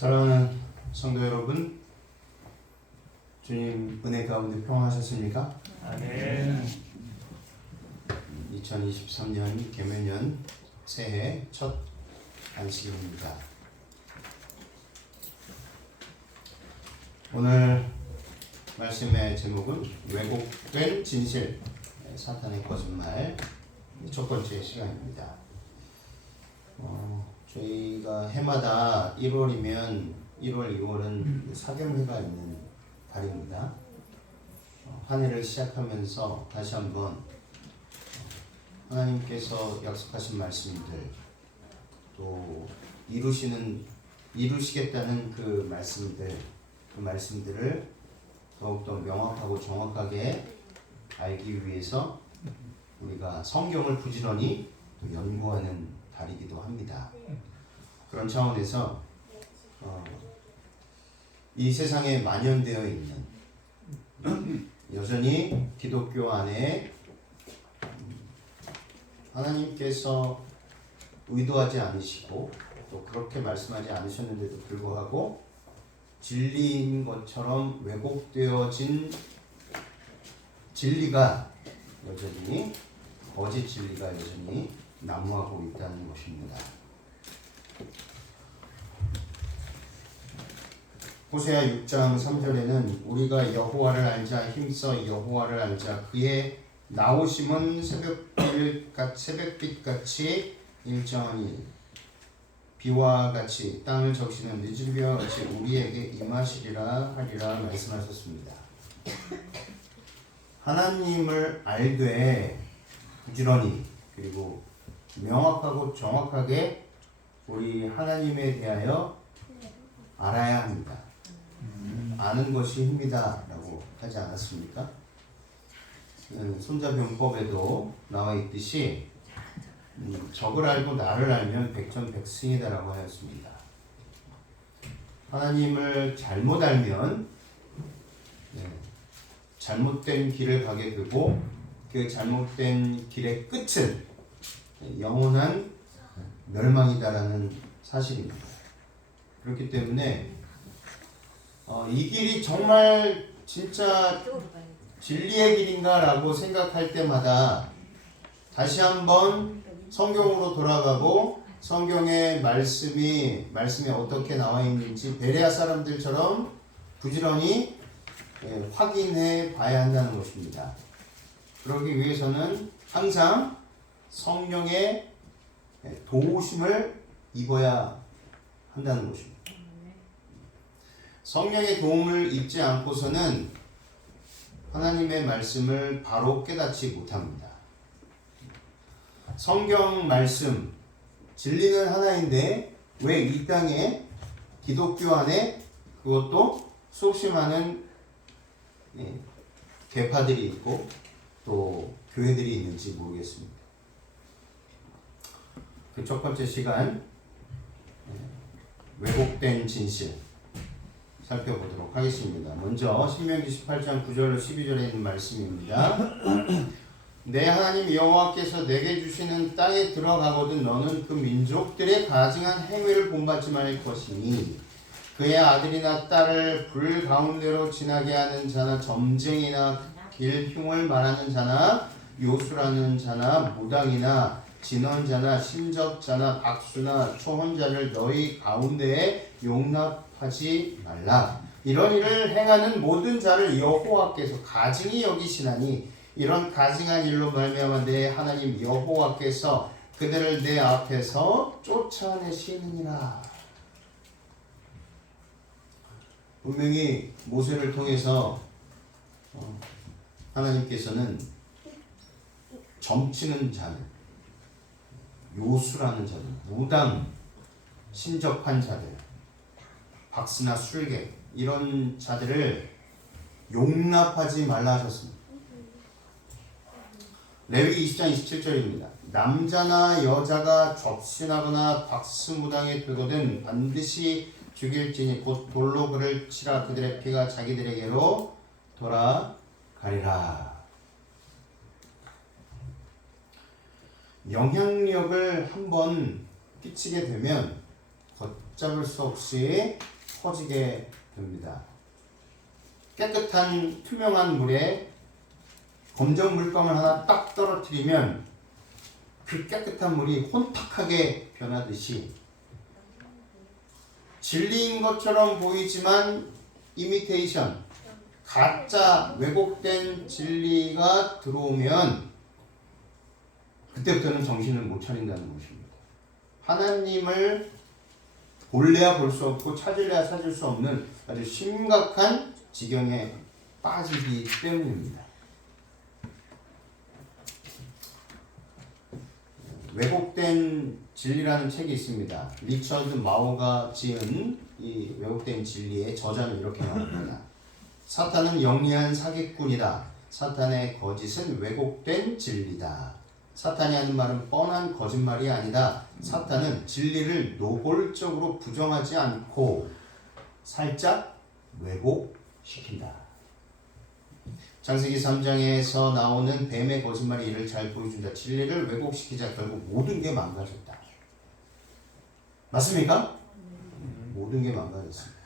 사랑하는 성도 여러분, 주님 은혜 가운데 평안하셨습니까? 아멘. 2023년 개면년 새해 첫 안식일입니다. 오늘 말씀의 제목은 왜곡된 진실, 사탄의 거짓말, 첫 번째 시간입니다. 저희가 해마다 1월이면 1월, 2월은 사경회가 있는 달입니다. 한 해를 시작하면서 다시 한번 하나님께서 약속하신 말씀들, 또 이루시겠다는 그 말씀들을 더욱더 명확하고 정확하게 알기 위해서 우리가 성경을 부지런히 또 연구하는 달이기도 합니다. 그런 차원에서 이 세상에 만연되어 있는 여전히 기독교 안에 하나님께서 의도하지 않으시고 또 그렇게 말씀하지 않으셨는데도 불구하고 진리인 것처럼 왜곡되어진 진리가 여전히 거짓 진리가 여전히 난무하고 있다는 것입니다. 호세아 6장 3절에는 우리가 여호와를 알자 힘써 여호와를 알자 그의 나오심은 새벽빛같이 일정하니 비와 같이 땅을 적시는 늦은 비와 같이 우리에게 임하시리라 하리라 말씀하셨습니다. 하나님을 알되 부지런히 그리고 명확하고 정확하게 우리 하나님에 대하여 알아야 합니다. 아는 것이 힘이다 라고 하지 않았습니까? 손자병법에도 나와 있듯이 적을 알고 나를 알면 백전백승이다 라고 하였습니다. 하나님을 잘못 알면 잘못된 길을 가게 되고 그 잘못된 길의 끝은 영원한 멸망이다라는 사실입니다. 그렇기 때문에 이 길이 정말 진짜 진리의 길인가 라고 생각할 때마다 다시 한번 성경으로 돌아가고 성경의 말씀이 어떻게 나와 있는지 베레아 사람들처럼 부지런히 확인해 봐야 한다는 것입니다. 그러기 위해서는 항상 성령의 도우심을 입어야 한다는 것입니다. 성령의 도움을 입지 않고서는 하나님의 말씀을 바로 깨닫지 못합니다. 성경 말씀, 진리는 하나인데 왜 이 땅에 기독교 안에 그것도 수없이 많은 계파들이 있고 또 교회들이 있는지 모르겠습니다. 그 첫 번째 시간 왜곡된 진실 살펴보도록 하겠습니다. 먼저 신명기 18장 9절로 12절에 있는 말씀입니다. 내 하나님 여호와께서 내게 주시는 땅에 들어가거든 너는 그 민족들의 가증한 행위를 본받지 말 것이니 그의 아들이나 딸을 불 가운데로 지나게 하는 자나 점쟁이나 길흉을 말하는 자나 요술하는 자나 무당이나 진언자나 신적자나 박수나 초혼자를 너희 가운데에 용납하지 말라. 이런 일을 행하는 모든 자를 여호와께서 가증히 여기시나니 이런 가증한 일로 말미암아 내 하나님 여호와께서 그들을 내 앞에서 쫓아내시느니라. 분명히 모세를 통해서 하나님께서는 점치는 자들, 요술하는 자들, 무당, 신적한 자들, 박스나 술객 이런 자들을 용납하지 말라 하셨습니다. 레위기 20장 27절입니다. 남자나 여자가 접신하거나 박스무당이 되거든 반드시 죽일지니 곧 돌로 그를 치라. 그들의 피가 자기들에게로 돌아가리라. 영향력을 한번 끼치게 되면 걷잡을 수 없이 퍼지게 됩니다. 깨끗한 투명한 물에 검정 물감을 하나 딱 떨어뜨리면 그 깨끗한 물이 혼탁하게 변하듯이 진리인 것처럼 보이지만 이미테이션, 가짜 왜곡된 진리가 들어오면 그때부터는 정신을 못 차린다는 것입니다. 하나님을 볼래야 볼 수 없고 찾을래야 찾을 수 없는 아주 심각한 지경에 빠지기 때문입니다. 왜곡된 진리라는 책이 있습니다. 리처드 마오가 지은 이 왜곡된 진리의 저자는 이렇게 나옵니다. 사탄은 영리한 사기꾼이다. 사탄의 거짓은 왜곡된 진리다. 사탄이 하는 말은 뻔한 거짓말이 아니다. 사탄은 진리를 노골적으로 부정하지 않고 살짝 왜곡시킨다. 창세기 3장에서 나오는 뱀의 거짓말이 이를 잘 보여준다. 진리를 왜곡시키자 결국 모든 게 망가졌다. 맞습니까? 모든 게 망가졌습니다.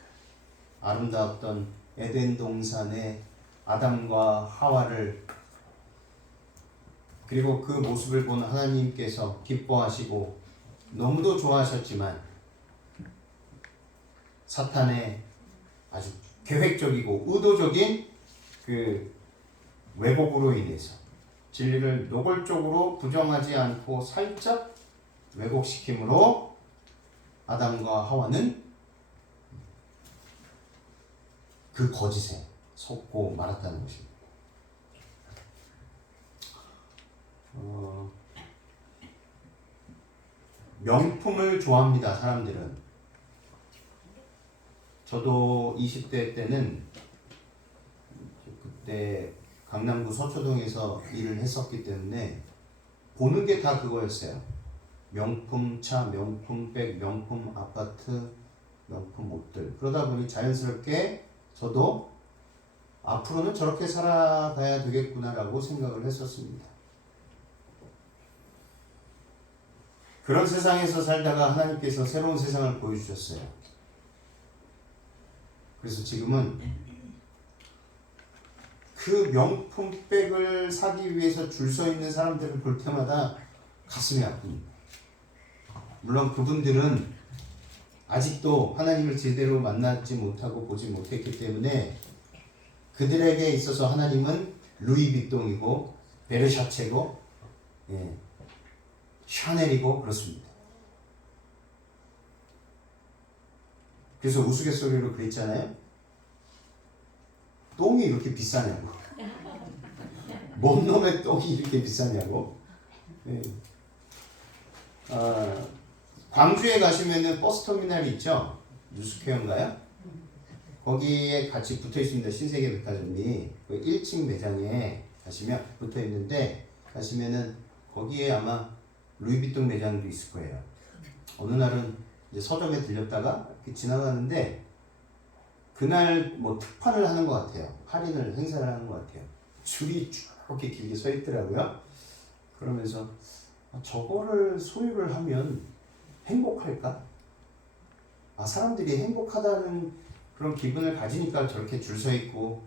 아름다웠던 에덴 동산의 아담과 하와를 그리고 그 모습을 본 하나님께서 기뻐하시고 너무도 좋아하셨지만 사탄의 아주 계획적이고 의도적인 그 왜곡으로 인해서 진리를 노골적으로 부정하지 않고 살짝 왜곡시킴으로 아담과 하와는 그 거짓에 속고 말았다는 것입니다. 명품을 좋아합니다. 사람들은. 저도 20대 때는 그때 강남구 서초동에서 일을 했었기 때문에 보는 게 다 그거였어요. 명품 차, 명품 백, 명품 아파트, 명품 옷들. 그러다 보니 자연스럽게 저도 앞으로는 저렇게 살아가야 되겠구나라고 생각을 했었습니다. 그런 세상에서 살다가 하나님께서 새로운 세상을 보여주셨어요. 그래서 지금은 그 명품백을 사기 위해서 줄 서 있는 사람들을 볼 때마다 가슴이 아픕니다. 물론 그분들은 아직도 하나님을 제대로 만나지 못하고 보지 못했기 때문에 그들에게 있어서 하나님은 루이비통이고 베르샤체고 샤넬이고 그렇습니다. 그래서 우스갯소리로 그랬잖아요. 똥이 이렇게 비싸냐고. 뭔 놈의 똥이 이렇게 비싸냐고. 광주에 가시면은 버스터미널이 있죠. 뉴스퀘어인가요? 거기에 같이 붙어 있습니다. 신세계 백화점이 1층 매장에 가시면 붙어 있는데 가시면은 거기에 아마 루이비통 매장도 있을 거예요. 어느 날은 이제 서점에 들렸다가 이렇게 지나가는데 그날 뭐 특판을 하는 것 같아요. 할인을 행사를 하는 것 같아요. 줄이 쭉 이렇게 길게 서 있더라고요. 그러면서 저거를 소유를 하면 행복할까? 사람들이 행복하다는 그런 기분을 가지니까 저렇게 줄 서 있고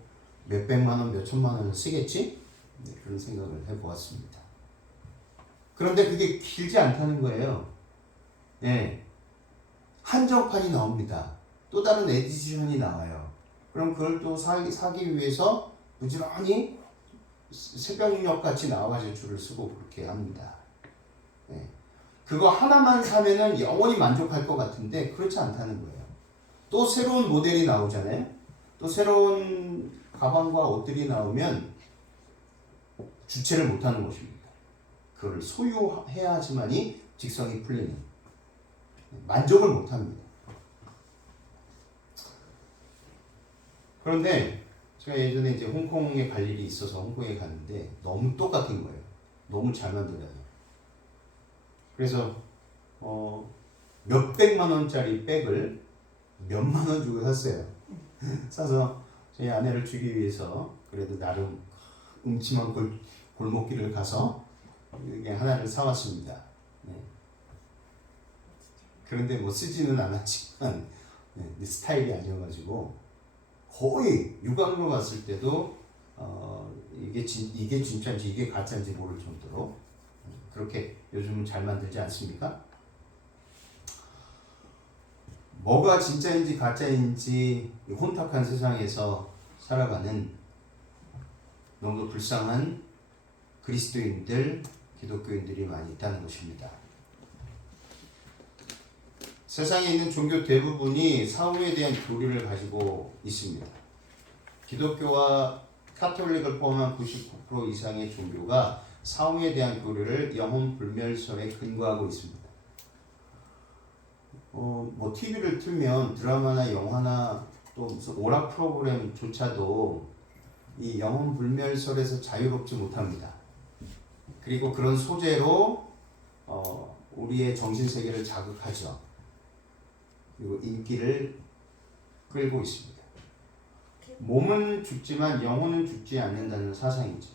몇백만 원, 몇천만 원을 쓰겠지? 네, 그런 생각을 해보았습니다. 그런데 그게 길지 않다는 거예요. 네. 한정판이 나옵니다. 또 다른 에디션이 나와요. 그럼 그걸 또 사기 위해서 부지런히 새벽녘 같이 나와서 줄을 쓰고 그렇게 합니다. 네. 그거 하나만 사면은 영원히 만족할 것 같은데 그렇지 않다는 거예요. 또 새로운 모델이 나오잖아요. 또 새로운 가방과 옷들이 나오면 주체를 못하는 것입니다. 그걸 소유해야지만이 직성이 풀리는. 만족을 못합니다. 그런데 제가 예전에 이제 홍콩에 갈 일이 있어서 홍콩에 갔는데 너무 똑같은 거예요. 너무 잘 만들어요. 그래서 몇백만 원짜리 백을 몇만 원 주고 샀어요. 사서 저희 아내를 주기 위해서 그래도 나름 음침한 골목길을 가서 이렇게 하나를 사왔습니다. 네. 그런데 뭐 쓰지는 않았지만 네, 스타일이 아니어가지고 거의 육안으로 봤을 때도 이게 진짜인지 이게 가짜인지 모를 정도로 그렇게 요즘은 잘 만들지 않습니까? 뭐가 진짜인지 가짜인지 혼탁한 세상에서 살아가는 너무도 불쌍한 그리스도인들, 기독교인들이 많이 있다는 것입니다. 세상에 있는 종교 대부분이 사후에 대한 교리를 가지고 있습니다. 기독교와 카톨릭을 포함한 99% 이상의 종교가 사후에 대한 교리를 영혼 불멸설에 근거하고 있습니다. 뭐 TV를 틀면 드라마나 영화나 또 무슨 오락 프로그램조차도 이 영혼 불멸설에서 자유롭지 못합니다. 그리고 그런 소재로 우리의 정신 세계를 자극하죠. 그리고 인기를 끌고 있습니다. 몸은 죽지만 영혼은 죽지 않는다는 사상이죠.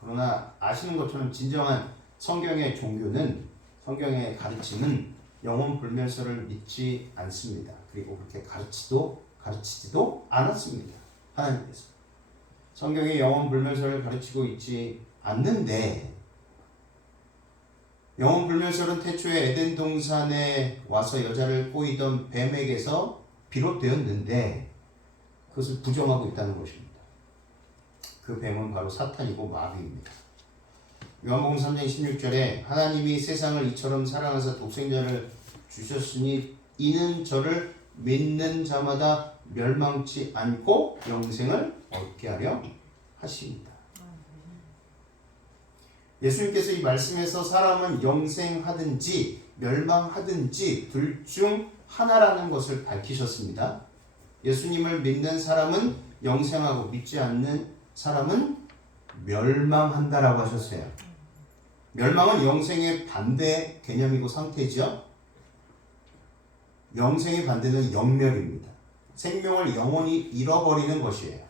그러나 아시는 것처럼 진정한 성경의 종교는, 성경의 가르침은 영혼 불멸설을 믿지 않습니다. 그리고 그렇게 가르치지도 않았습니다. 하나님께서. 성경이 영혼 불멸설을 가르치고 있지 않는데, 영혼 불멸설은 태초에 에덴 동산에 와서 여자를 꼬이던 뱀에게서 비롯되었는데 그것을 부정하고 있다는 것입니다. 그 뱀은 바로 사탄이고 마귀입니다. 요한복음 3장 16절에 하나님이 세상을 이처럼 사랑하사 독생자를 주셨으니 이는 저를 믿는 자마다 멸망치 않고 영생을 얻게 하려 하십니다. 예수님께서 이 말씀에서 사람은 영생하든지 멸망하든지 둘 중 하나라는 것을 밝히셨습니다. 예수님을 믿는 사람은 영생하고 믿지 않는 사람은 멸망한다라고 하셨어요. 멸망은 영생의 반대 개념이고 상태죠. 영생의 반대는 영멸입니다. 생명을 영원히 잃어버리는 것이에요.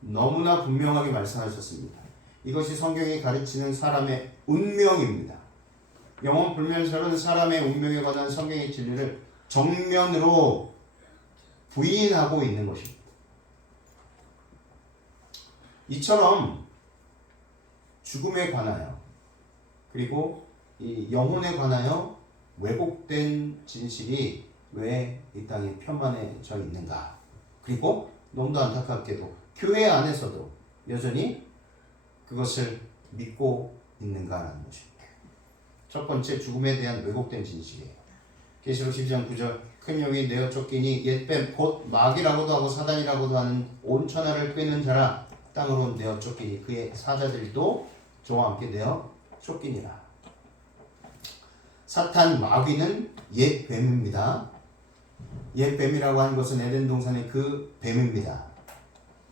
너무나 분명하게 말씀하셨습니다. 이것이 성경이 가르치는 사람의 운명입니다. 영혼 불멸설은 사람의 운명에 관한 성경의 진리를 정면으로 부인하고 있는 것입니다. 이처럼 죽음에 관하여 그리고 이 영혼에 관하여 왜곡된 진실이 왜 이 땅에 편만해져 있는가? 그리고 너무도 안타깝게도 교회 안에서도 여전히 그것을 믿고 있는가라는 것입니다. 첫 번째, 죽음에 대한 왜곡된 진실이에요. 계시록 12장 9절 큰 용이 내어 쫓기니 옛뱀 곧 마귀라고도 하고 사단이라고도 하는 온 천하를 꿰는 자라 땅으로 내어 쫓기니 그의 사자들도 저와 함께 내어 쫓기니라. 사탄 마귀는 옛 뱀입니다. 옛 뱀이라고 하는 것은 에덴 동산의 그 뱀입니다.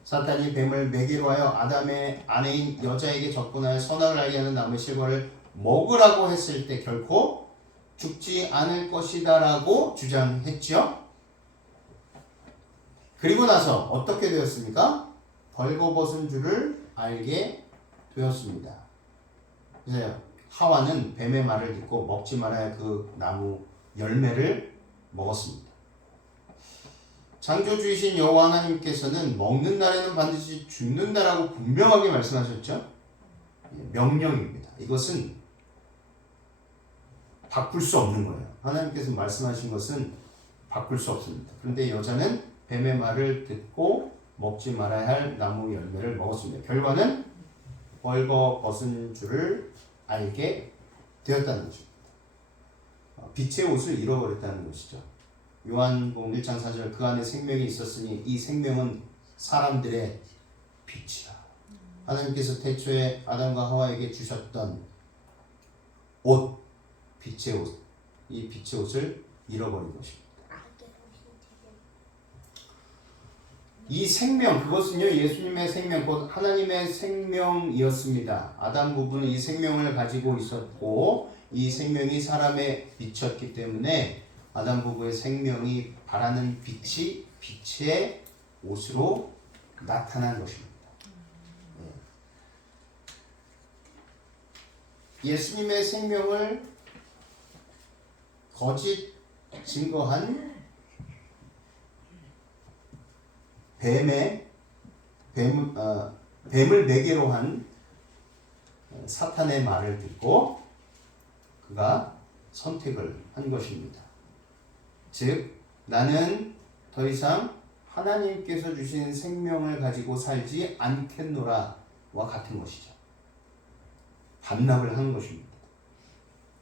사탄이 뱀을 매개로 하여 아담의 아내인 여자에게 접근하여 선악을 알게 하는 나무의 실과를 먹으라고 했을 때 결코 죽지 않을 것이다 라고 주장했죠. 그리고 나서 어떻게 되었습니까? 벌거벗은 줄을 알게 되었습니다. 그래서 하와는 뱀의 말을 듣고 먹지 말아야 그 나무 열매를 먹었습니다. 창조주이신 여호와 하나님께서는 먹는 날에는 반드시 죽는다라고 분명하게 말씀하셨죠. 명령입니다. 이것은 바꿀 수 없는 거예요. 하나님께서 말씀하신 것은 바꿀 수 없습니다. 그런데 여자는 뱀의 말을 듣고 먹지 말아야 할 나무 열매를 먹었습니다. 결과는 벌거벗은 줄을 알게 되었다는 것입니다. 빛의 옷을 잃어버렸다는 것이죠. 요한복음 1장 4절 그 안에 생명이 있었으니 이 생명은 사람들의 빛이라. 하나님께서 태초에 아담과 하와에게 주셨던 옷, 빛의 옷, 이 빛의 옷을 잃어버린 것입니다. 이 생명, 그것은요 예수님의 생명, 곧 하나님의 생명이었습니다. 아담 부부는 이 생명을 가지고 있었고 이 생명이 사람에 비쳤기 때문에 아담 부부의 생명이 바라는 빛이 빛의 옷으로 나타난 것입니다. 예수님의 생명을 거짓 증거한 뱀을 매개로 한 사탄의 말을 듣고 그가 선택을 한 것입니다. 즉 나는 더 이상 하나님께서 주신 생명을 가지고 살지 않겠노라와 같은 것이죠. 반납을 한 것입니다.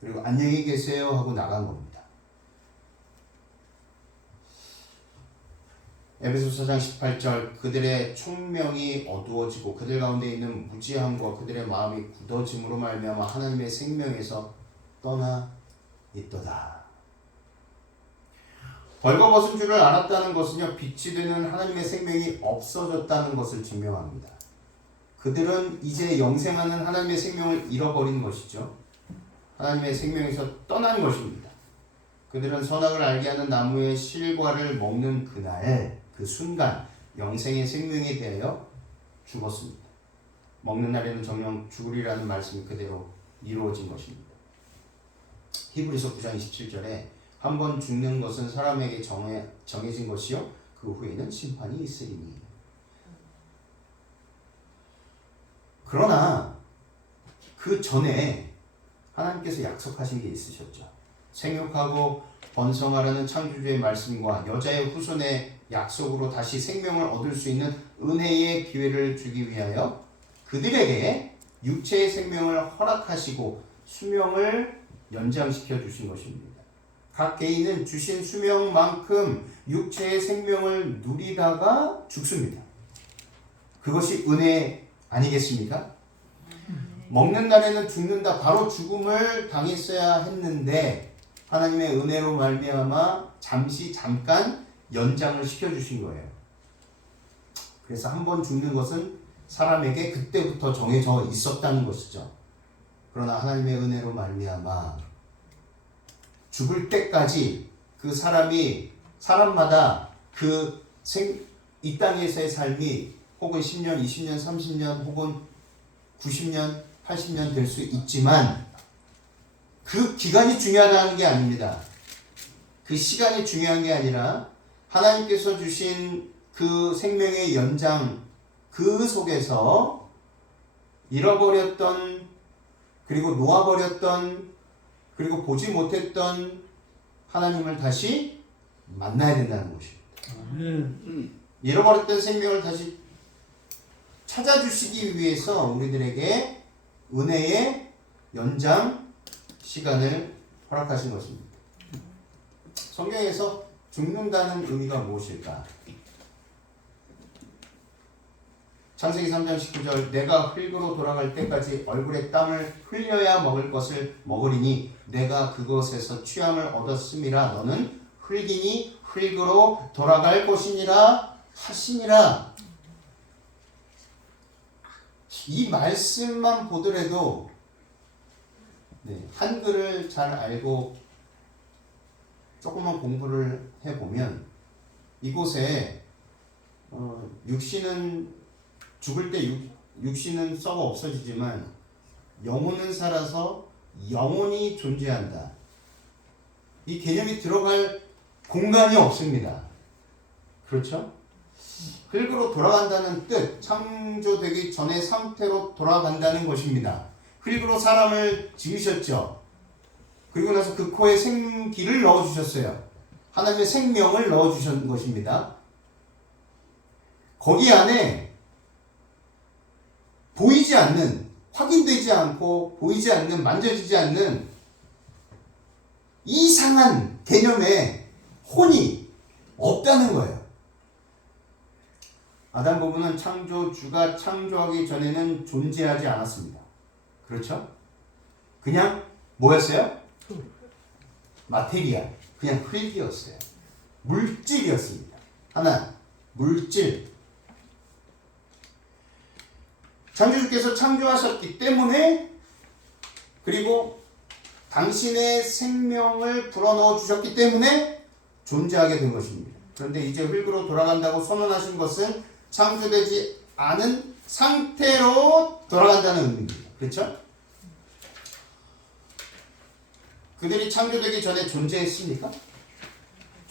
그리고 안녕히 계세요 하고 나간 겁니다. 에베소 4장 18절 그들의 총명이 어두워지고 그들 가운데 있는 무지함과 그들의 마음이 굳어짐으로 말미암아 하나님의 생명에서 떠나 있도다. 벌거벗은 줄을 알았다는 것은요, 빛이 되는 하나님의 생명이 없어졌다는 것을 증명합니다. 그들은 이제 영생하는 하나님의 생명을 잃어버린 것이죠. 하나님의 생명에서 떠난 것입니다. 그들은 선악을 알게 하는 나무의 실과를 먹는 그날, 그 순간 영생의 생명에 대하여 죽었습니다. 먹는 날에는 정녕 죽으리라는 말씀이 그대로 이루어진 것입니다. 히브리서 9장 27절에 한 번 죽는 것은 사람에게 정해진 것이요 그 후에는 심판이 있으리니. 그러나 그 전에 하나님께서 약속하신 게 있으셨죠. 생육하고 번성하라는 창조주의 말씀과 여자의 후손의 약속으로 다시 생명을 얻을 수 있는 은혜의 기회를 주기 위하여 그들에게 육체의 생명을 허락하시고 수명을 연장시켜 주신 것입니다. 각 개인은 주신 수명만큼 육체의 생명을 누리다가 죽습니다. 그것이 은혜 아니겠습니까? 먹는 날에는 죽는다. 바로 죽음을 당했어야 했는데 하나님의 은혜로 말미암아 잠깐 연장을 시켜주신 거예요. 그래서 한 번 죽는 것은 사람에게 그때부터 정해져 있었다는 것이죠. 그러나 하나님의 은혜로 말미암아 죽을 때까지 그 사람마다 이 땅에서의 삶이 혹은 10년, 20년, 30년 혹은 90년, 80년 될 수 있지만 그 기간이 중요하다는 게 아닙니다. 그 시간이 중요한 게 아니라 하나님께서 주신 그 생명의 연장 그 속에서 잃어버렸던 그리고 놓아버렸던 그리고 보지 못했던 하나님을 다시 만나야 된다는 것입니다. 잃어버렸던 생명을 다시 찾아주시기 위해서 우리들에게 은혜의 연장 시간을 허락하신 것입니다. 성경에서 죽는다는 의미가 무엇일까? 창세기 3장 19절 내가 흙으로 돌아갈 때까지 얼굴에 땀을 흘려야 먹을 것을 먹으리니 내가 그것에서 취함을 얻었음이라 너는 흙이니 흙으로 돌아갈 것이니라 하시니라. 이 말씀만 보더라도 한글을 잘 알고 조금만 공부를 해보면 이곳에 육신은 죽을 때 육신은 썩어 없어지지만 영혼은 살아서 영원히 존재한다. 이 개념이 들어갈 공간이 없습니다. 그렇죠? 흙으로 돌아간다는 뜻, 창조되기 전의 상태로 돌아간다는 것입니다. 흙으로 사람을 지으셨죠. 그리고 나서 그 코에 생기를 넣어주셨어요. 하나님의 생명을 넣어주신 것입니다. 거기 안에 보이지 않는, 확인되지 않고 보이지 않는, 만져지지 않는 이상한 개념의 혼이 없다는 거예요. 아담 부부는 창조주가 창조하기 전에는 존재하지 않았습니다. 그렇죠? 그냥 뭐였어요? 마테리아, 그냥 흙이었어요. 물질이었습니다. 하나, 물질. 창조주께서 창조하셨기 때문에 그리고 당신의 생명을 불어넣어 주셨기 때문에 존재하게 된 것입니다. 그런데 이제 흙으로 돌아간다고 선언하신 것은 창조되지 않은 상태로 돌아간다는 의미입니다. 그렇죠? 그들이 창조되기 전에 존재했습니까?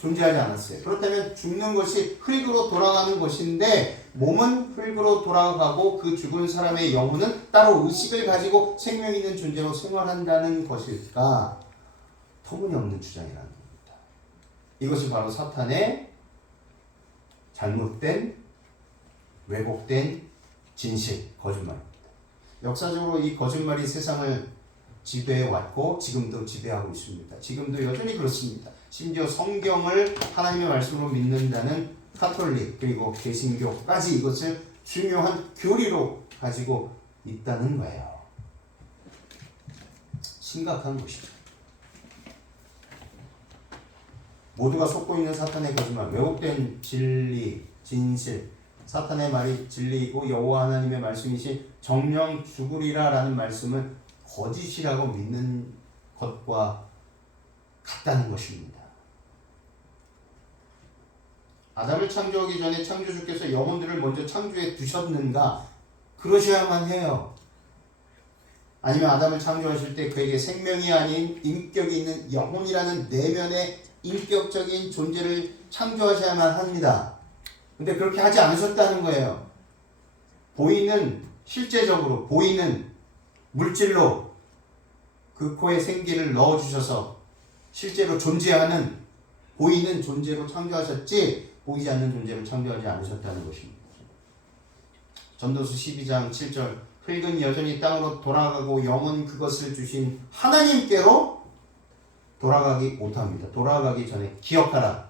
존재하지 않았어요. 그렇다면 죽는 것이 흙으로 돌아가는 것인데 몸은 흙으로 돌아가고 그 죽은 사람의 영혼은 따로 의식을 가지고 생명 있는 존재로 생활한다는 것일까? 터무니없는 주장이라는 겁니다. 이것이 바로 사탄의 잘못된 왜곡된 진실, 거짓말입니다. 역사적으로 이 거짓말이 세상을 지배해왔고 지금도 지배하고 있습니다. 지금도 여전히 그렇습니다. 심지어 성경을 하나님의 말씀으로 믿는다는 카톨릭 그리고 개신교까지 이것을 중요한 교리로 가지고 있다는 거예요. 심각한 것이죠. 모두가 속고 있는 사탄의 거짓말, 왜곡된 진리, 진실, 사탄의 말이 진리이고 여호와 하나님의 말씀이신 정령 죽으리라 라는 말씀은 거짓이라고 믿는 것과 같다는 것입니다. 아담을 창조하기 전에 창조주께서 영혼들을 먼저 창조해 두셨는가? 그러셔야만 해요. 아니면 아담을 창조하실 때 그에게 생명이 아닌 인격이 있는 영혼이라는 내면의 인격적인 존재를 창조하셔야만 합니다. 근데 그렇게 하지 않으셨다는 거예요. 보이는, 실제적으로 보이는 물질로 그 코에 생기를 넣어주셔서 실제로 존재하는 보이는 존재로 창조하셨지 보이지 않는 존재로 창조하지 않으셨다는 것입니다. 전도서 12장 7절 흙은 여전히 땅으로 돌아가고 영은 그것을 주신 하나님께로 돌아가기 못합니다. 돌아가기 전에 기억하라.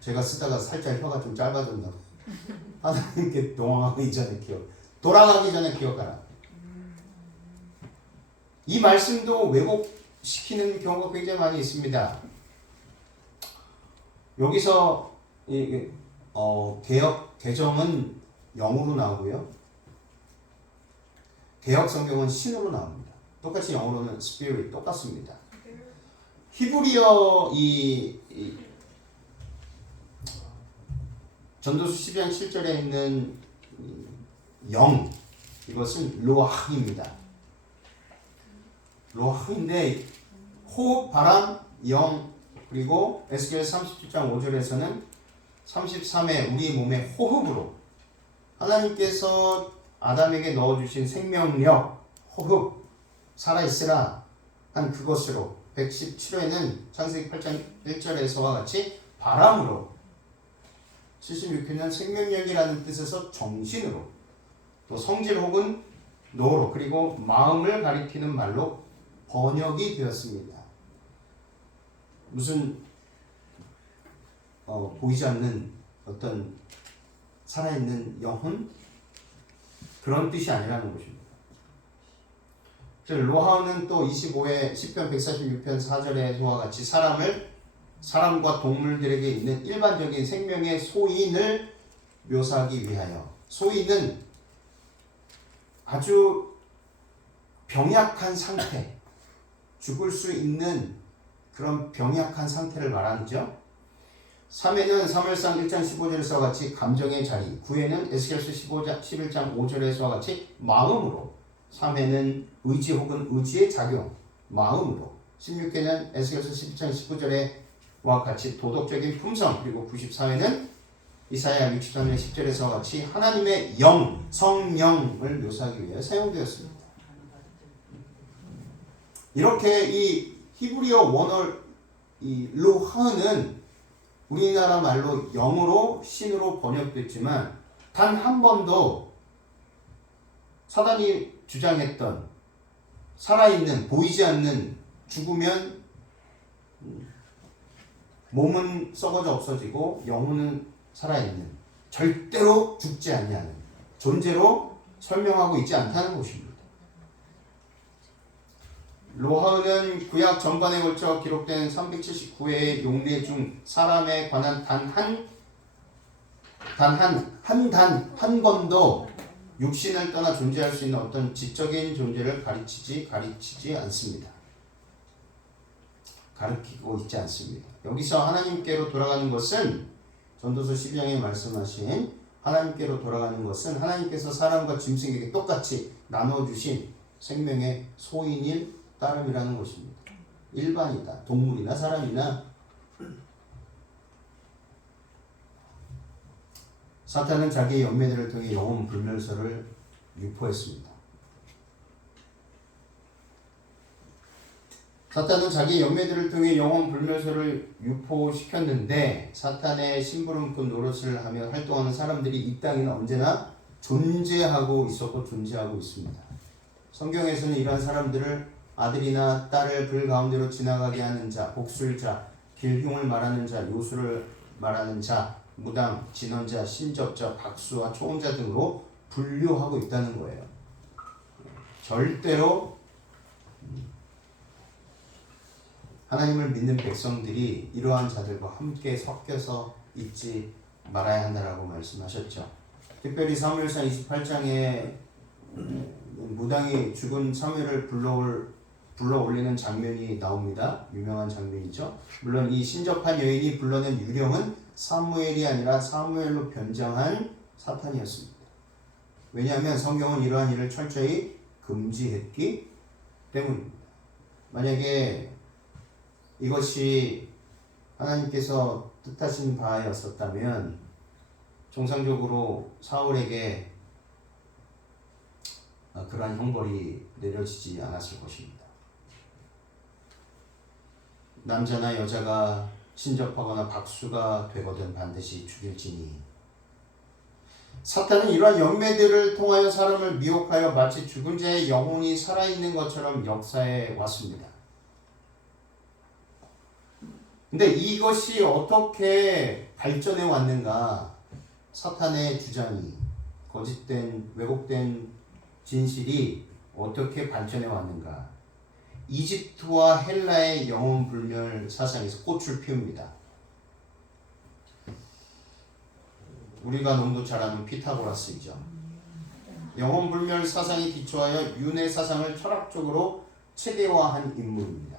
제가 쓰다가 살짝 혀가 좀 짧아졌나 봐요. 하나님께 동항하기 전에 돌아가기 전에 기억하라. 이 말씀도 왜곡시키는 경우가 굉장히 많이 있습니다. 여기서 개역 개정은 영으로 나오고요. 개역 성경은 신으로 나옵니다. 똑같이 영어로는 spirit 똑같습니다. 히브리어 전도서 12장 7절에 있는 영 이것은 로하입니다. 로하인데 호흡, 바람, 영 그리고 에스겔 37장 5절에서는 33회 우리 몸의 호흡으로 하나님께서 아담에게 넣어주신 생명력, 호흡, 살아있으라 한 그것으로 117회는 창세기 8장 1절에서와 같이 바람으로 76회는 생명력이라는 뜻에서 정신으로 또 성질 혹은 노로 그리고 마음을 가리키는 말로 번역이 되었습니다. 무슨 보이지 않는 어떤 살아있는 영혼 그런 뜻이 아니라는 것입니다. 로하는 또 25회 10편 146편 4절에서와 같이 사람과 동물들에게 있는 일반적인 생명의 소인을 묘사하기 위하여 소인은 아주 병약한 상태 죽을 수 있는 그런 병약한 상태를 말하죠. 3회는 사무엘상 1장 15절에서와 같이 감정의 자리 9회는 에스겔서 11장 5절에서와 같이 마음으로 3회는 의지 혹은 의지의 작용 마음으로 16회는 에스겔서 11장 19절에와 같이 도덕적인 품성 그리고 94회는 이사야 63장 10절에서와 같이 하나님의 영, 성령을 묘사하기 위해 사용되었습니다. 이렇게 이 히브리어 원어 이 로하는 우리나라 말로 영으로 신으로 번역됐지만 단 한 번도 사단이 주장했던 살아있는 보이지 않는 죽으면 몸은 썩어져 없어지고 영혼은 살아있는 절대로 죽지 아니하는 존재로 설명하고 있지 않다는 것입니다. 로하은 구약 전반에 걸쳐 기록된 379회의 용례 중 사람에 관한 한 번도 육신을 떠나 존재할 수 있는 어떤 지적인 존재를 가르치지 않습니다. 가르치고 있지 않습니다. 여기서 하나님께로 돌아가는 것은 전도서 12장에 말씀하신 하나님께로 돌아가는 것은 하나님께서 사람과 짐승에게 똑같이 나눠주신 생명의 소인일 따름이라는 것입니다. 일반이다. 동물이나 사람이나. 사탄은 자기의 연매들을 통해 영혼 불멸설을 유포했습니다. 사탄은 자기 연매들을 통해 영혼 불멸설을 유포시켰는데 사탄의 심부름꾼 노릇을 하며 활동하는 사람들이 이 땅에는 언제나 존재하고 있었고 존재하고 있습니다. 성경에서는 이러한 사람들을 아들이나 딸을 불 가운데로 지나가게 하는 자, 복술자, 길흉을 말하는 자, 요술을 말하는 자, 무당, 진언자, 신접자, 박수와 초혼자 등으로 분류하고 있다는 거예요. 절대로 하나님을 믿는 백성들이 이러한 자들과 함께 섞여서 있지 말아야 한다라고 말씀하셨죠. 특별히 사무엘상 28장에 무당이 죽은 사무엘을 불러 올리는 장면이 나옵니다. 유명한 장면이죠. 물론 이 신접한 여인이 불러낸 유령은 사무엘이 아니라 사무엘로 변장한 사탄이었습니다. 왜냐하면 성경은 이러한 일을 철저히 금지했기 때문입니다. 만약에 이것이 하나님께서 뜻하신 바였었다면 정상적으로 사울에게 그러한 형벌이 내려지지 않았을 것입니다. 남자나 여자가 신접하거나 박수가 되거든 반드시 죽일지니. 사탄은 이러한 연매들을 통하여 사람을 미혹하여 마치 죽은 자의 영혼이 살아있는 것처럼 역사해 왔습니다. 근데 이것이 어떻게 발전해 왔는가? 사탄의 주장이, 거짓된 왜곡된 진실이 어떻게 발전해 왔는가? 이집트와 헬라의 영혼 불멸 사상에서 꽃을 피웁니다. 우리가 너무도 잘 아는 피타고라스이죠. 영혼 불멸 사상에 기초하여 윤회 사상을 철학적으로 체계화한 인물입니다.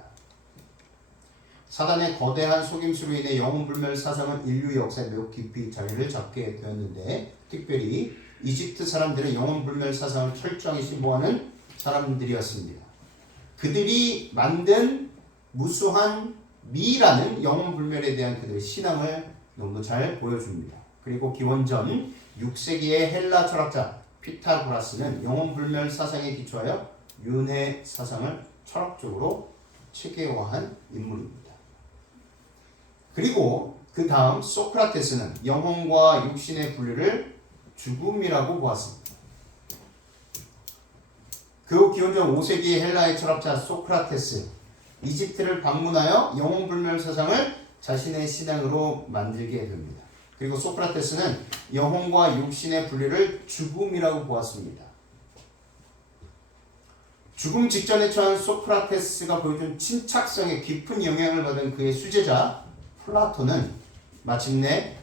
사단의 거대한 속임수로 인해 영혼 불멸 사상은 인류 역사에 매우 깊이 자리를 잡게 되었는데, 특별히 이집트 사람들은 영혼 불멸 사상을 철저하게 신봉하는 사람들이었습니다. 그들이 만든 무수한 미라는 영혼 불멸에 대한 그들의 신앙을 너무 잘 보여줍니다. 그리고 기원전 6세기의 헬라 철학자 피타고라스는 영혼 불멸 사상에 기초하여 윤회 사상을 철학적으로 체계화한 인물입니다. 그리고 그 다음 소크라테스는 영혼과 육신의 분리를 죽음이라고 보았습니다. 그 기원전 5세기 헬라의 철학자 소크라테스, 이집트를 방문하여 영혼 불멸 사상을 자신의 신앙으로 만들게 됩니다. 그리고 소크라테스는 영혼과 육신의 분리를 죽음이라고 보았습니다. 죽음 직전에 처한 소크라테스가 보여준 침착성에 깊은 영향을 받은 그의 수제자 플라톤은 마침내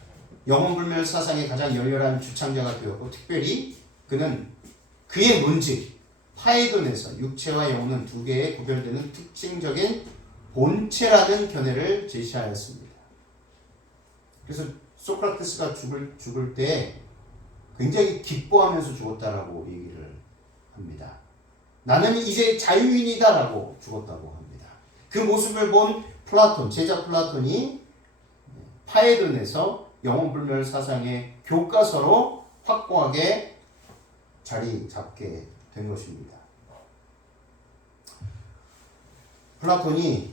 영혼 불멸 사상의 가장 열렬한 주창자가 되었고, 특별히 그는 그의 문직 파이돈에서 육체와 영혼은 두 개의 구별되는 특징적인 본체라는 견해를 제시하였습니다. 그래서 소크라테스가 죽을 때 굉장히 기뻐하면서 죽었다라고 얘기를 합니다. 나는 이제 자유인이다라고 죽었다고 합니다. 그 모습을 본 플라톤, 제자 플라톤이 파이돈에서 영혼 불멸 사상의 교과서로 확고하게 자리 잡게 된 것입니다. 플라톤이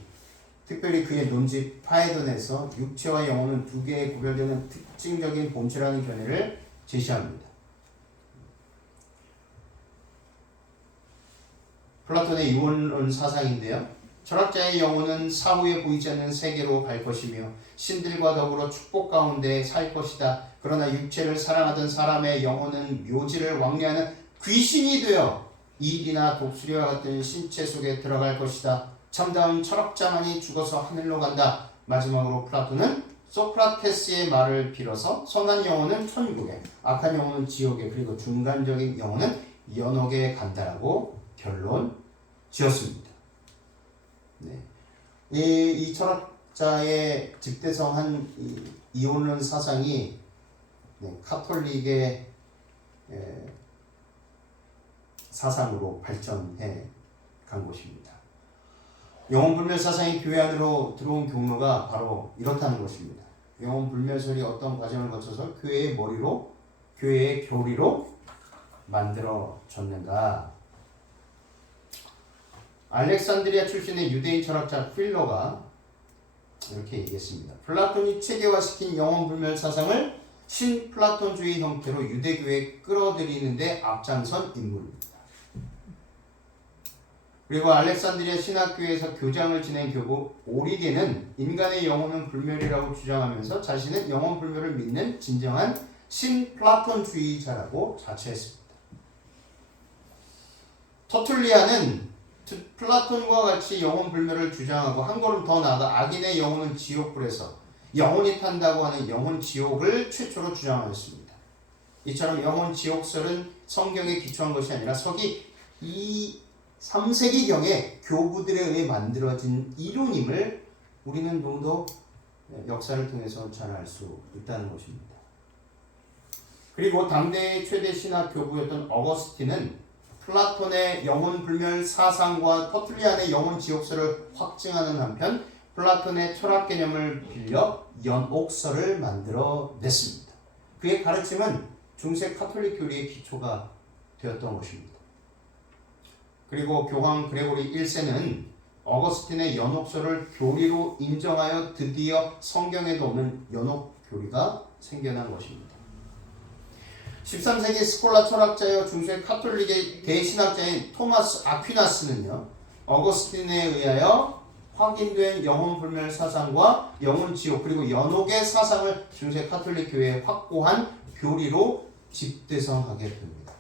특별히 그의 논집 파이돈에서 육체와 영혼은 두 개의 구별되는 특징적인 본체라는 견해를 제시합니다. 플라톤의 유언론 사상인데요. 철학자의 영혼은 사후에 보이지 않는 세계로 갈 것이며 신들과 더불어 축복 가운데 살 것이다. 그러나 육체를 사랑하던 사람의 영혼은 묘지를 왕래하는 귀신이 되어 이일이나 독수리와 같은 신체 속에 들어갈 것이다. 참다운 철학자만이 죽어서 하늘로 간다. 마지막으로 플라톤은 소크라테스의 말을 빌어서 선한 영혼은 천국에, 악한 영혼은 지옥에, 그리고 중간적인 영혼은 연옥에 간다라고 결론 지었습니다. 네. 이 철학자의 직대성한 이혼론 사상이 카톨릭의 사상으로 발전해 간 것입니다. 영혼불멸 사상이 교회 안으로 들어온 경로가 바로 이렇다는 것입니다. 영혼불멸설이 어떤 과정을 거쳐서 교회의 머리로, 교회의 교리로 만들어졌는가. 알렉산드리아 출신의 유대인 철학자 필로가 이렇게 얘기했습니다. 플라톤이 체계화시킨 영혼불멸 사상을 신플라톤주의 형태로 유대교회에 끌어들이는데 앞장선 인물입니다. 그리고 알렉산드리아 신학교에서 교장을 지낸 교부 오리게는 인간의 영혼은 불멸이라고 주장하면서 자신은 영혼 불멸을 믿는 진정한 신플라톤주의자라고 자처했습니다. 터툴리아는 플라톤과 같이 영혼 불멸을 주장하고 한 걸음 더 나아가 악인의 영혼은 지옥불에서 영혼이 탄다고 하는 영혼 지옥을 최초로 주장하였습니다. 이처럼 영혼 지옥설은 성경에 기초한 것이 아니라 서기 3세기경에 교부들에 의해 만들어진 이론임을 우리는 좀 더 역사를 통해서 잘 알 수 있다는 것입니다. 그리고 당대의 최대 신학 교부였던 어거스틴은 플라톤의 영혼 불멸 사상과 터툴리안의 영혼 지옥설을 확증하는 한편 플라톤의 철학 개념을 빌려 연옥설을 만들어냈습니다. 그의 가르침은 중세 카톨릭 교리의 기초가 되었던 것입니다. 그리고 교황 그레고리 1세는 어거스틴의 연옥설을 교리로 인정하여 드디어 성경에도 없는 연옥 교리가 생겨난 것입니다. 13세기 스콜라 철학자여 중세 카톨릭의 대신학자인 토마스 아퀴나스는요, 어거스틴에 의하여 확인된 영혼불멸 사상과 영혼지옥 그리고 연옥의 사상을 중세 카톨릭 교회에 확고한 교리로 집대성하게 됩니다.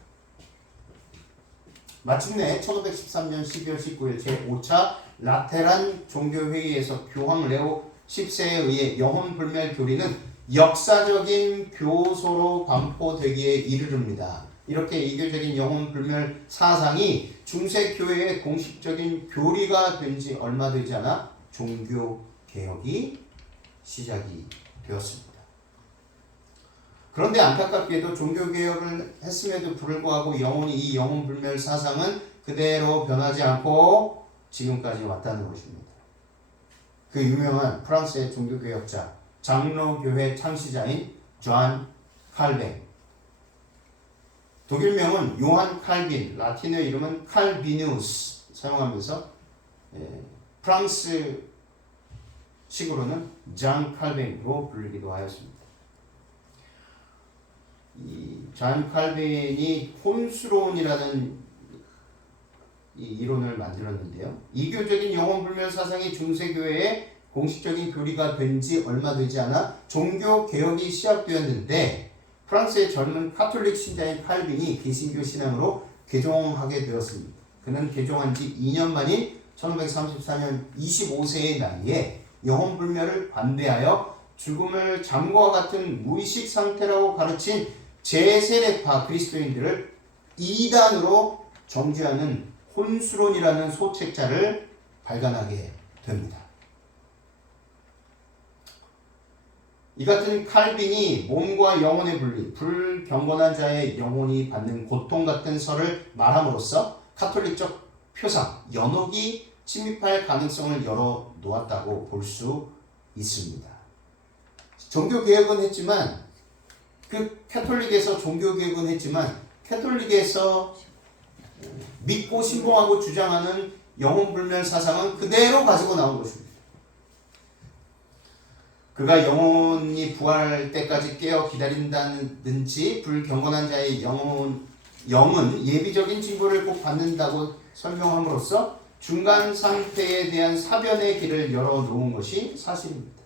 마침내 1513년 12월 19일 제5차 라테란 종교회의에서 교황 레오 10세에 의해 영혼불멸 교리는 역사적인 교소로 반포되기에 이르릅니다. 이렇게 이교적인 영혼불멸 사상이 중세교회의 공식적인 교리가 된 지 얼마 되지 않아 종교개혁이 시작이 되었습니다. 그런데 안타깝게도 종교개혁을 했음에도 불구하고 영혼이 이 영혼불멸 사상은 그대로 변하지 않고 지금까지 왔다는 것입니다. 그 유명한 프랑스의 종교개혁자 장로교회 창시자인 존 칼뱅, 독일명은 요한 칼빈, 라틴어 이름은 칼비누스 사용하면서 프랑스식으로는 장 칼뱅으로 불리기도 하였습니다. 이 존 칼빈이 혼수론이라는 이 이론을 만들었는데요. 이교적인 영혼불멸 사상이 중세교회의 공식적인 교리가 된 지 얼마 되지 않아 종교개혁이 시작되었는데 프랑스의 젊은 카톨릭 신자인 칼빈이 개신교 신앙으로 개종하게 되었습니다. 그는 개종한 지 2년 만인 1534년 25세의 나이에 영혼불멸을 반대하여 죽음을 잠과 같은 무의식 상태라고 가르친 제세례파 그리스도인들을 이단으로 정죄하는 혼수론이라는 소책자를 발간하게 됩니다. 이 같은 칼빈이 몸과 영혼의 분리, 불경건한 자의 영혼이 받는 고통 같은 설을 말함으로써 카톨릭적 표상, 연옥이 침입할 가능성을 열어놓았다고 볼 수 있습니다. 종교개혁은 했지만 캐톨릭에서 종교개혁은 했지만 캐톨릭에서 믿고 신봉하고 주장하는 영혼불멸 사상은 그대로 가지고 나온 것입니다. 그가 영혼이 부활할 때까지 깨어 기다린다든지 불경건한 자의 영은 예비적인 징벌을 꼭 받는다고 설명함으로써 중간 상태에 대한 사변의 길을 열어놓은 것이 사실입니다.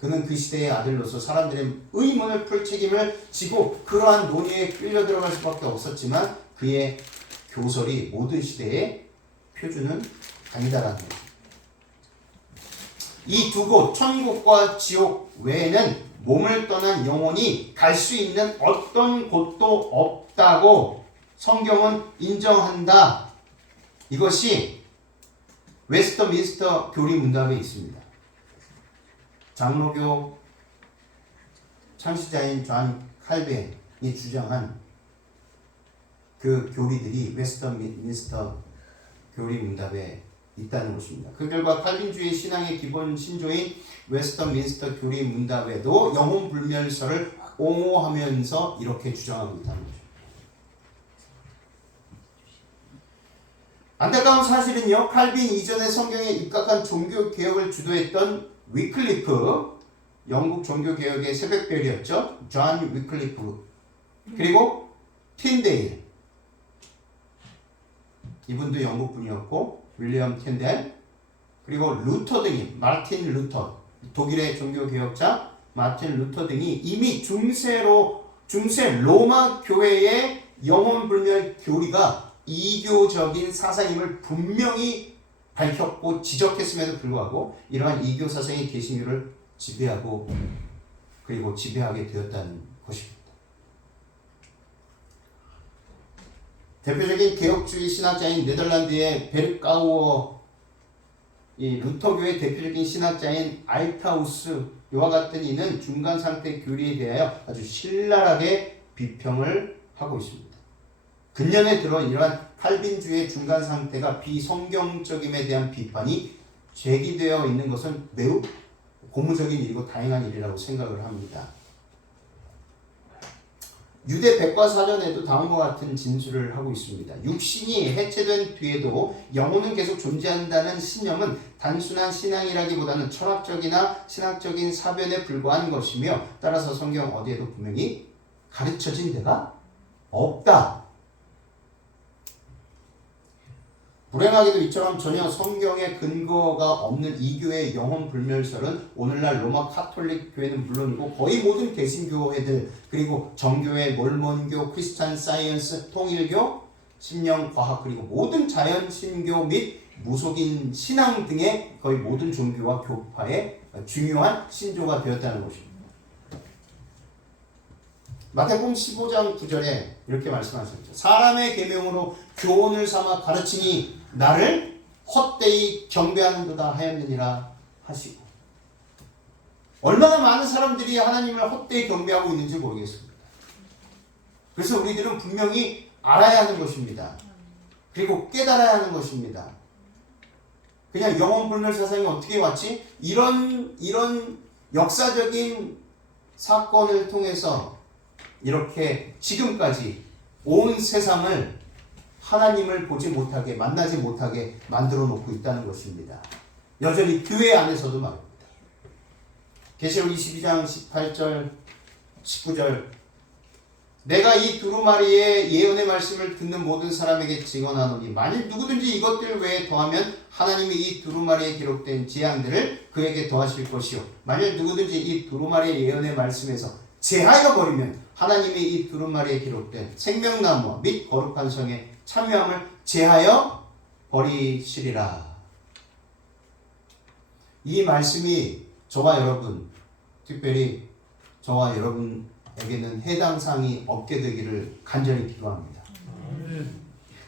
그는 그 시대의 아들로서 사람들의 의문을 풀 책임을 지고 그러한 논의에 끌려 들어갈 수밖에 없었지만 그의 교설이 모든 시대의 표준은 아니다라는 것입니다. 이 두 곳, 천국과 지옥 외에는 몸을 떠난 영혼이 갈 수 있는 어떤 곳도 없다고 성경은 인정한다. 이것이 웨스터민스터 교리 문답에 있습니다. 장로교 창시자인 존 칼빈이 주장한 그 교리들이 웨스터민스터 교리 문답에 있다는 것입니다. 그 결과 칼빈주의 신앙의 기본 신조인 웨스터민스터 교리 문답에도 영혼 불멸설을 옹호하면서 이렇게 주장하고 있다는 거죠. 안타까운 사실은요, 칼빈 이전에 성경에 입각한 종교 개혁을 주도했던 위클리프, 영국 종교 개혁의 새벽별이었죠. 존 위클리프, 그리고 틴데일, 이분도 영국 분이었고, 윌리엄 틴데일, 그리고 루터 등이, 마틴 루터, 독일의 종교 개혁자 마틴 루터 등이 이미 중세 로마 교회의 영혼 불멸 교리가 이교적인 사상임을 분명히 밝혔고 지적했음에도 불구하고 이러한 이교 사상이 개신교를 지배하고 그리고 지배하게 되었다는 것입니다. 대표적인 개혁주의 신학자인 네덜란드의 베르카우어, 이 루터교의 대표적인 신학자인 알타우스 이와 같은 이는 중간 상태 교리에 대하여 아주 신랄하게 비평을 하고 있습니다. 근년에 들어 이러한 칼빈주의 중간 상태가 비성경적임에 대한 비판이 제기되어 있는 것은 매우 고무적인 일이고 다행한 일이라고 생각을 합니다. 유대 백과사전에도 다음과 같은 진술을 하고 있습니다. 육신이 해체된 뒤에도 영혼은 계속 존재한다는 신념은 단순한 신앙이라기보다는 철학적이나 신학적인 사변에 불과한 것이며 따라서 성경 어디에도 분명히 가르쳐진 데가 없다. 불행하게도 이처럼 전혀 성경에 근거가 없는 이교의 영혼 불멸설은 오늘날 로마 카톨릭 교회는 물론이고 거의 모든 개신교회들 그리고 정교회, 몰몬교, 크리스찬 사이언스, 통일교, 심령과학 그리고 모든 자연신교 및 무속인 신앙 등의 거의 모든 종교와 교파의 중요한 신조가 되었다는 것입니다. 마태복음 15장 9절에 이렇게 말씀하셨죠. 사람의 계명으로 교훈을 삼아 가르치니 나를 헛되이 경배하는도다 하였느니라 하시고, 얼마나 많은 사람들이 하나님을 헛되이 경배하고 있는지 모르겠습니다. 그래서 우리들은 분명히 알아야 하는 것입니다. 그리고 깨달아야 하는 것입니다. 그냥 영혼불멸 사상이 어떻게 왔지? 이런 역사적인 사건을 통해서 이렇게 지금까지 온 세상을 하나님을 보지 못하게 만나지 못하게 만들어 놓고 있다는 것입니다. 여전히 교회 안에서도 말입니다. 계시록 22장 18절 19절 내가 이 두루마리의 예언의 말씀을 듣는 모든 사람에게 증언하노니 만일 누구든지 이것들 외에 더하면 하나님이 이 두루마리에 기록된 재앙들을 그에게 더하실 것이요 만일 누구든지 이 두루마리의 예언의 말씀에서 제하여 버리면 하나님이 이 두루마리에 기록된 생명나무와 및 거룩한 성에 참여함을 제하여 버리시리라. 이 말씀이 저와 여러분, 특별히 저와 여러분에게는 해당 사항이 없게 되기를 간절히 기도합니다.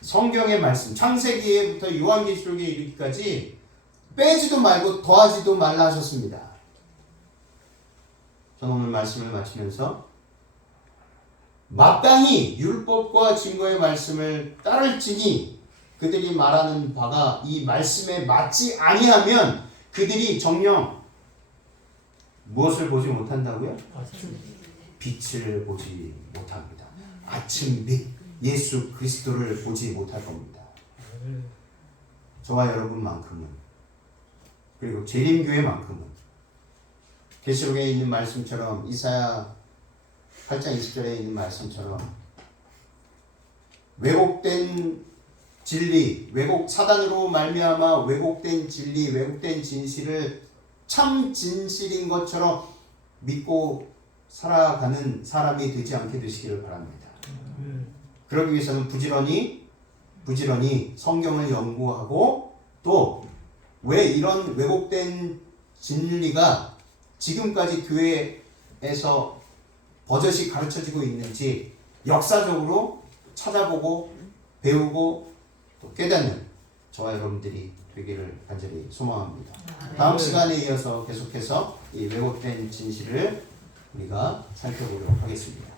성경의 말씀, 창세기에부터 요한계시록에 이르기까지 빼지도 말고 더하지도 말라 하셨습니다. 저는 오늘 말씀을 마치면서 마땅히 율법과 증거의 말씀을 따를지니 그들이 말하는 바가 이 말씀에 맞지 아니하면 그들이 정녕 무엇을 보지 못한다고요? 빛을 보지 못합니다. 아침 빛 예수 그리스도를 보지 못할 겁니다. 저와 여러분만큼은 그리고 재림교회만큼은 계시록에 있는 말씀처럼 이사야 8장 20절에 있는 말씀처럼 왜곡된 진리, 사단으로 말미암아 왜곡된 진리, 왜곡된 진실을 참 진실인 것처럼 믿고 살아가는 사람이 되지 않게 되시기를 바랍니다. 그러기 위해서는 부지런히 성경을 연구하고 또 왜 이런 왜곡된 진리가 지금까지 교회에서 버젓이 가르쳐지고 있는지 역사적으로 찾아보고 배우고 또 깨닫는 저와 여러분들이 되기를 간절히 소망합니다. 다음 시간에 이어서 계속해서 이 왜곡된 진실을 우리가 살펴보도록 하겠습니다.